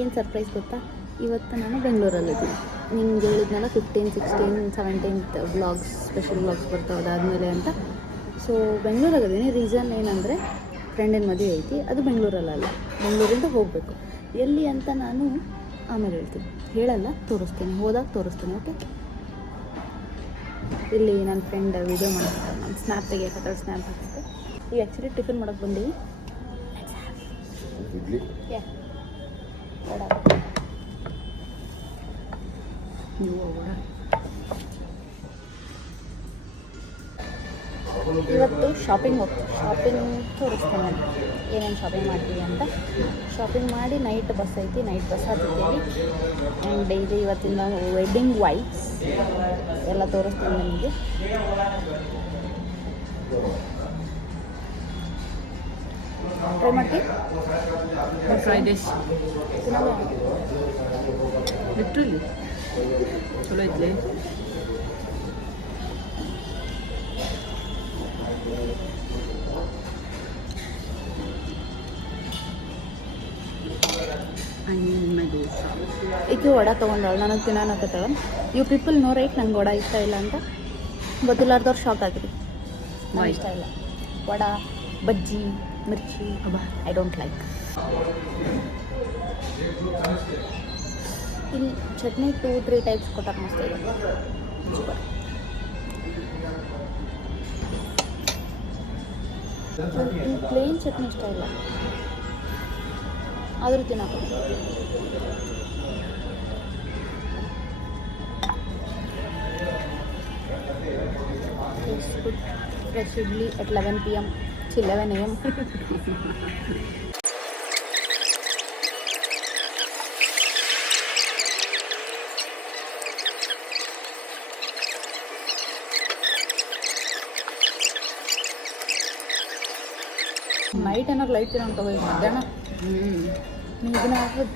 ಏನು ಸರ್ಪ್ರೈಸ್ ಗೊತ್ತಾ, ಇವತ್ತು ನಾನು ಬೆಂಗಳೂರಲ್ಲಿದ್ದೀನಿ. ನಿಮ್ಗೆ ಹೇಳಿದ್ನಲ್ಲ 15, 16, 17 ವ್ಲಾಗ್ಸ್, ಸ್ಪೆಷಲ್ ವ್ಲಾಗ್ಸ್ ಬರ್ತಾವೆ ಅದಾದಮೇಲೆ ಅಂತ. ಸೊ ಬೆಂಗಳೂರಾಗಿದ್ದೀನಿ. ರೀಸನ್ ಏನಂದರೆ ಫ್ರೆಂಡಿನ ಮದುವೆ ಐತಿ, ಅದು ಬೆಂಗಳೂರಲ್ಲ, ಬೆಂಗಳೂರಿಂದ ಹೋಗಬೇಕು. ಎಲ್ಲಿ ಅಂತ ನಾನು ಆಮೇಲೆ ಹೇಳ್ತೀನಿ, ಹೇಳಲ್ಲ, ತೋರಿಸ್ತೀನಿ, ಹೋದಾಗ ತೋರಿಸ್ತೀನಿ. ಓಕೆ, ಇಲ್ಲಿ ನನ್ನ ಫ್ರೆಂಡ್ ವಿಡಿಯೋ ಮಾಡ್ತಾರೆ, ನಾನು ಸ್ನ್ಯಾಪ್ ತೆಗಿಯಕ್ಕೆ ಸ್ನ್ಯಾಪ್ ಹಾಕ್ತೆ. ಈಗ ಆ್ಯಕ್ಚುಲಿ ಟಿಫಿನ್ ಮಾಡೋಕ್ಕೆ ಬಂದೀವಿ. ಇವತ್ತು ಶಾಪಿಂಗ್ ತೋರಿಸ್ತೇನೆ, ಏನೇನು ಶಾಪಿಂಗ್ ಮಾಡ್ತೀವಿ ಅಂತ. ಶಾಪಿಂಗ್ ಮಾಡಿ ನೈಟ್ ಬಸ್ ಐತಿ, ನೈಟ್ ಬಸ್ ಹತ್ತಿದ್ದೀವಿ. ಆ್ಯಂಡ್ ಡೈಲಿ ಇವತ್ತಿಂದ ವೆಡ್ಡಿಂಗ್ ವೈಬ್ಸ್ ಎಲ್ಲ ತೋರಿಸ್ತೀನಿ ನಿಮಗೆ. ಟ್ರೈ ಮಾಡ್ತೀವಿ. ಫ್ರೈಡೇಸ್ ಲಿಟ್ರಲಿ ಚಲೋ ಐತ್ಲೆ. ಈಕೆ ವಡ ತೊಗೊಂಡವಳು, ನನಗೆ ತಿನ್ನಕತ್ತಾಳ. ಯು ಪೀಪಲ್ ನೋ ರೈಟ್, ನಂಗೆ ವಡ ಇಷ್ಟ ಇಲ್ಲ ಅಂತ. ಗೊತ್ತಿಲ್ಲಾರ್ದವ್ರು ಶಾಕ್ ಆಗಿರಿ, ನಂಗೆ ಇಷ್ಟ ಇಲ್ಲ vada, bajji, mirchi. I don't like. ಇಲ್ಲಿ ಚಟ್ನಿ 2-3 ಟೈಪ್ಸ್ ಕೊಟ್ಟಾರ, ಮಸ್ತ್ ಇದೆ. ಪ್ಲೇನ್ ಚಟ್ನಿ ಇಷ್ಟ ಇಲ್ಲ, ಆದರೂ ತಿನ್ನೋದು. Fresh idli at 11 PM, 11 AM. Night ಏನಾರು ಲೈಟ್ ತಿನ್ನೋ ತಗೋ, ಮಧ್ಯಾಹ್ನ ಇದನ್ನ ಹಾಕೋದು.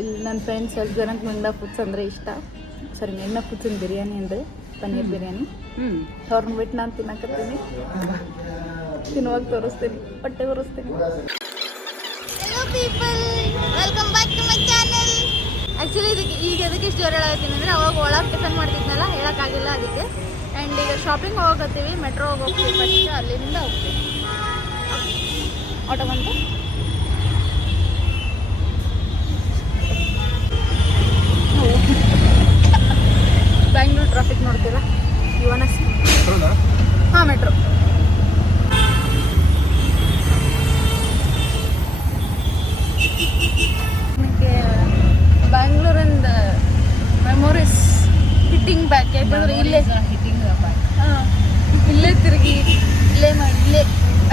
ಇಲ್ಲಿ ನನ್ನ ಫ್ರೆಂಡ್ಸ್ ಸ್ವಲ್ಪ ಜನಕ್ಕೆ ಮೆಂಗ್ನಾ ಫುಡ್ಸ್ ಅಂದರೆ ಇಷ್ಟ. ಸರಿ, ಮೆಂಗ್ನಾ ಫುಡ್ಸಿನ ಬಿರಿಯಾನಿ ಅಂದರೆ ಪನ್ನೀರ್ ಬಿರಿಯಾನಿ. ಅವ್ರನ್ನ ಬಿಟ್ಟು ನಾನು ತಿನ್ನಕತ್ತೀನಿ, ತಿನ್ನುವಾಗ ತೋರಿಸ್ತೀನಿ, ಹೊಟ್ಟೆ ತೋರಿಸ್ತೀನಿ. Hello people, welcome back to my channel. Actually ಈಗ ಎದಕ್ಕೆ ಇಷ್ಟು ಜೋರ ಹೇಳತ್ತೀನಿ ಅಂದರೆ, ಅವಾಗ ಒಳಗೆ ಟಿಫನ್ ಮಾಡ್ತಿದ್ನಲ್ಲ, ಹೇಳೋಕ್ಕಾಗಿಲ್ಲ ಅದಕ್ಕೆ. ಆ್ಯಂಡ್ ಈಗ ಶಾಪಿಂಗ್ ಹೋಗತ್ತೀವಿ, ಮೆಟ್ರೋ ಹೋಗ್ತೀವಿ, ಫಸ್ಟ್ ಅಲ್ಲಿಂದ ಹೋಗ್ತೀವಿ. ಆಟೋ ಬಂತು. ಬ್ಯಾಂಗ್ಳೂರು ಟ್ರಾಫಿಕ್ ನೋಡ್ತೀರಾ, ಯುವನಸಿ. ಹಾಂ, ಮೆಟ್ರೋ. ನನಗೆ ಬ್ಯಾಂಗ್ಳೂರಿಂದ ಮೆಮೊರೀಸ್ ಹಿಟ್ಟಿಂಗ್ ಬ್ಯಾಕ್. ಯಾಕಂದರೆ ಇಲ್ಲೇ ತಿರುಗಿ, ಇಲ್ಲೇ ಮಾಡಿ, ಇಲ್ಲೇ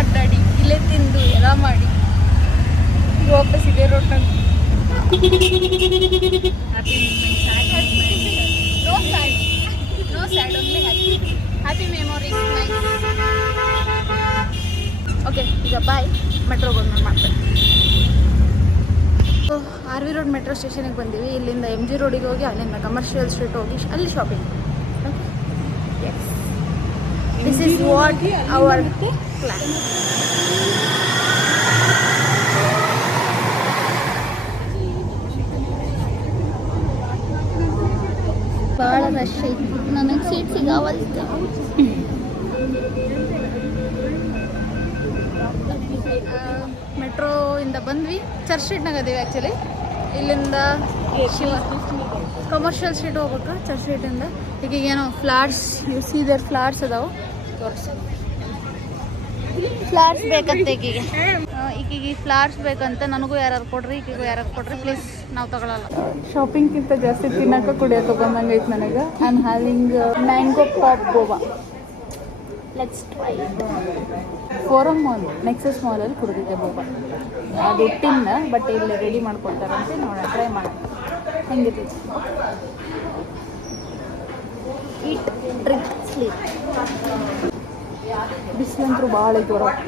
ಅಡ್ಡಾಡಿ, ಇಲ್ಲೇ ತಿಂದು ಎಲ್ಲ ಮಾಡಿ ವಾಪಸ್ ಇದೇ ರೋಡ್ನಾಗ. No sad, only happy memories. Okay, ಈಗ ಬಾಯ್. ಮೆಟ್ರೋಗೆ ಹೋಗಿ ನಾನು ಮಾಡ್ತೇನೆ. RV ರೋಡ್ ಮೆಟ್ರೋ ಸ್ಟೇಷನಿಗೆ ಬಂದೀವಿ. ಇಲ್ಲಿಂದ MG ರೋಡಿಗೆ ಹೋಗಿ, ಅಲ್ಲಿಂದ ಕಮರ್ಷಿಯಲ್ ಸ್ಟ್ರೀಟ್ ಹೋಗಿ, ಅಲ್ಲಿ shopping. This is what our plan. ಭಾಳ ರಶ್ ಐತಿ, ನನಗೆ ಸೀಟ್ ಸಿಗಾವಲ್ತು. ಮೆಟ್ರೋ ಇಂದ ಬಂದ್ವಿ, ಚರ್ಚ್ ಸ್ಟ್ರೀಟ್ನಾಗ ಅದೀವಿ. ಆ್ಯಕ್ಚುಲಿ ಇಲ್ಲಿಂದ ಕಮರ್ಷಿಯಲ್ ಸ್ಟ್ರೀಟ್ ಹೋಗ್ಬೇಕು, ಚರ್ಚ್ ಸ್ಟ್ರೀಟಿಂದ. ಈಗ ಏನೋ flats, you see there flats ಅದಾವೆ, ತೋರಿಸಿ. ಫ್ಲಾಟ್ಸ್ ಬೇಕಂತ ಈಗೀಗ ಫ್ಲಾಟ್ಸ್ ಬೇಕಂತ. ನನಗೂ ಯಾರು ಕೊಡ್ರಿ, ಈಗಿಗೂ ಯಾರು ಕೊಡ್ರಿ ಪ್ಲೀಸ್, ನಾವು ತಗೊಳ್ಳಲ್ಲ. ಶಾಪಿಂಗ್ಗಿಂತ ಜಾಸ್ತಿ ತಿನ್ನಕ್ಕೆ ಕುಡಿಯೋಕೆ ಬಂದಂಗೆ ಐತೆ ನನಗೆ. I am having mango pop Goa. Let's try. Forum mall, Nexus ಮಾಲಲ್ಲಿ ಕುಡಿದಿದ್ದೆ ಬೋಬಾ. ಅದು ಟಿನ್, ಬಟ್ ಇಲ್ಲಿ ರೆಡಿ ಮಾಡ್ಕೊಡ್ತಾರಂತೆ. ನೋಡೋಣ, ಟ್ರೈ ಮಾಡೋಣ ಹೆಂಗಿದೆ. ಈಟ್, ಡ್ರಿಂಕ್, ಸ್ಲೀಪ್. ಬಿಸಿಲಂತರೂ ಭಾಳ ಐತೆ ಹೊರಗೆ.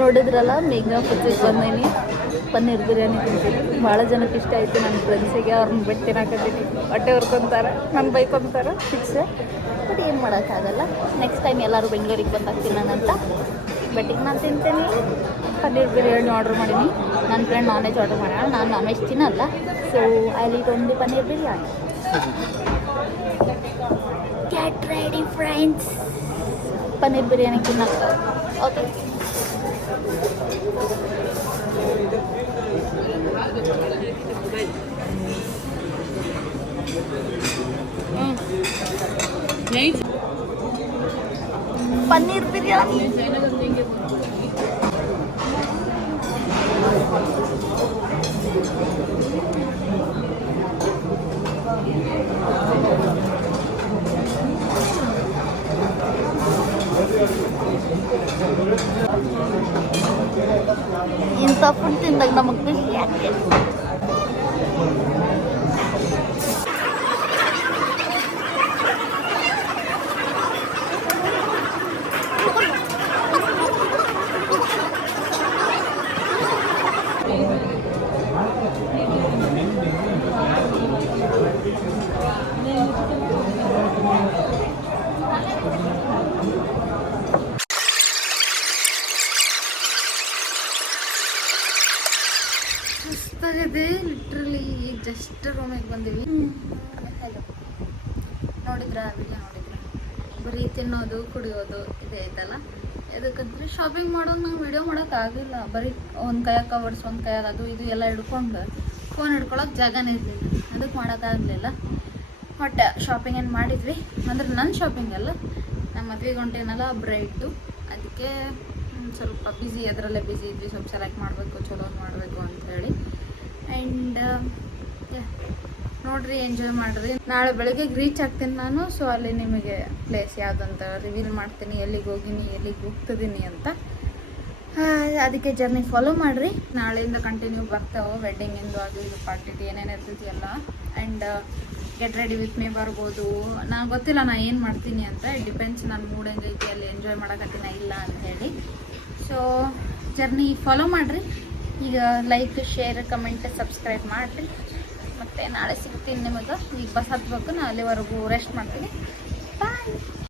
ನೋಡಿದ್ರಲ್ಲ ಮೇಘ್ನಾ ಫುಡ್ಸಿಗೆ ಬಂದೀನಿ, ಪನ್ನೀರ್ ಬಿರಿಯಾನಿ ತಿಂತೀನಿ. ಭಾಳ ಜನಕ್ಕೆ ಇಷ್ಟ ಆಯಿತು. ನನ್ನ ಫ್ರೆಂಡ್ಸಿಗೆ ಅವ್ರನ್ನ ಬಿಟ್ಟು ತಿನ್ನಾಕತ್ತೀನಿ. ಹೊಟ್ಟೆ ಹೊರ್ಕೊತಾರೆ, ನನ್ನ ಬೈಕೊಂತಾರೆ ಫಿಕ್ಸ್. ಬಟ್ ಏನು ಮಾಡೋಕ್ಕಾಗಲ್ಲ. ನೆಕ್ಸ್ಟ್ ಟೈಮ್ ಎಲ್ಲರೂ ಬೆಂಗಳೂರಿಗೆ ಬಂದಾಗ ತಿನ್ನೋಣಂತ. ಬಟ್ ಈಗ ನಾನು ತಿಂತೀನಿ. ಪನ್ನೀರ್ ಬಿರಿಯಾನಿ ಆರ್ಡ್ರ್ ಮಾಡೀನಿ. ನನ್ನ ಫ್ರೆಂಡ್ ನಾನ್ ವೆಜ್ ಆರ್ಡ್ರ್ ಮಾಡೋಣ. ನಾನು ನಾನ್ ವೆಜ್ ತಿನ್ನಲ್ಲ, so I lead only paneer biryani. Get ready friends, paneer biryani ತಿನ್ನೋಕ್ಕೆ. ಓಕೆ, ಪನ್ನೀರ್ ಬಿರಿಯಾನಿ. ಇಂಥ ಫುಡ್ ತಿಂದಾಗ ನಮಗೆ ಖುಷಿ ಯಾಕೆ? ಮಸ್ತಾಗಿದೆ ಲಿಟ್ರಲಿ. ಈಗ ಜಸ್ಟ್ ರೂಮಿಗೆ ಬಂದೀವಿ. ನೋಡಿದ್ರ ವಿಡಿಯೋ ನೋಡಿದ್ರ, ಬರೀ ತಿನ್ನೋದು ಕುಡಿಯೋದು ಇದೇ ಐತಲ್ಲ. ಅದಕ್ಕಂದ್ರೆ ಶಾಪಿಂಗ್ ಮಾಡೋದು ನಂಗೆ ವಿಡಿಯೋ ಮಾಡೋಕ್ಕಾಗಿಲ್ಲ. ಬರೀ ಒಂದು ಕೈಯಾಗ ಕವರ್ಸ್, ಒಂದು ಕೈಯಾಗ ಅದು ಇದು ಎಲ್ಲ ಹಿಡ್ಕೊಂಡು ಫೋನ್ ಹಿಡ್ಕೊಳಕ್ಕೆ ಜಾಗನೇ ಇರಲಿಲ್ಲ. ಅದಕ್ಕೆ ಮಾಡೋಕ್ಕಾಗಲಿಲ್ಲ. ಬಟ್ ಶಾಪಿಂಗ್ ಏನು ಮಾಡಿದ್ವಿ ಅಂದ್ರೆ ನನ್ನ ಶಾಪಿಂಗ್ ಅಲ್ಲ, ನಮ್ಮ ಮದುವೆಗೆ ಹೊಂಟೇನಲ್ಲ ಬ್ರೈಡ್ದು, ಅದಕ್ಕೆ ಸ್ವಲ್ಪ ಬ್ಯುಸಿ, ಅದರಲ್ಲೇ ಬ್ಯುಸಿ ಇದ್ವಿ. ಸ್ವಲ್ಪ ಸೆಲೆಕ್ಟ್ ಮಾಡಬೇಕು, ಚಲೋ ಮಾಡಬೇಕು ಅಂತ ಹೇಳಿ. ಆ್ಯಂಡ್ ನೋಡ್ರಿ, ಎಂಜಾಯ್ ಮಾಡಿರಿ. ನಾಳೆ ಬೆಳಗ್ಗೆಗೆ ರೀಚ್ ಆಗ್ತೀನಿ ನಾನು. ಸೊ ಅಲ್ಲಿ ನಿಮಗೆ ಪ್ಲೇಸ್ ಯಾವುದಂತ ರಿವೀಲ್ ಮಾಡ್ತೀನಿ, ಎಲ್ಲಿಗೆ ಹೋಗಿನಿ, ಎಲ್ಲಿಗೆ ಹೋಗ್ತಿದ್ದೀನಿ ಅಂತ. ಅದಕ್ಕೆ ಜರ್ನಿ ಫಾಲೋ ಮಾಡಿರಿ. ನಾಳೆಯಿಂದ ಕಂಟಿನ್ಯೂ ಬರ್ತಾವೆ ವೆಡ್ಡಿಂಗಿಂದು, ಅದು ಇದು ಪಾರ್ಟಿ ಏನೇನು ಇರ್ತೈತಿ ಎಲ್ಲ. And get ready with me ಬರ್ಬೋದು. ನಾನು ಗೊತ್ತಿಲ್ಲ ನಾ ಏನು ಮಾಡ್ತೀನಿ ಅಂತ. ಇಟ್ ಡಿಪೆಂಡ್ಸ್ ನನ್ನ ಮೂಡ್ ಹೆಂಗೈತಿ, ಅಲ್ಲಿ ಎಂಜಾಯ್ ಮಾಡೋಕತ್ತೀನ ಇಲ್ಲ ಅಂತ ಹೇಳಿ. ಸೊ ಜರ್ನಿ ಫಾಲೋ ಮಾಡಿರಿ. ಈಗ ಲೈಕ್, ಶೇರ್, ಕಮೆಂಟ್, ಸಬ್ಸ್ಕ್ರೈಬ್ ಮಾಡಿರಿ. ಮತ್ತು ನಾಳೆ ಸಿಗ್ತೀನಿ ನಿಮಗೆ. ಈಗ ಬಸ್ ಹತ್ಬೇಕು, ನಾನು ಅಲ್ಲಿವರೆಗೂ ರೆಸ್ಟ್ ಮಾಡ್ತೀನಿ. ಬಾಯ್.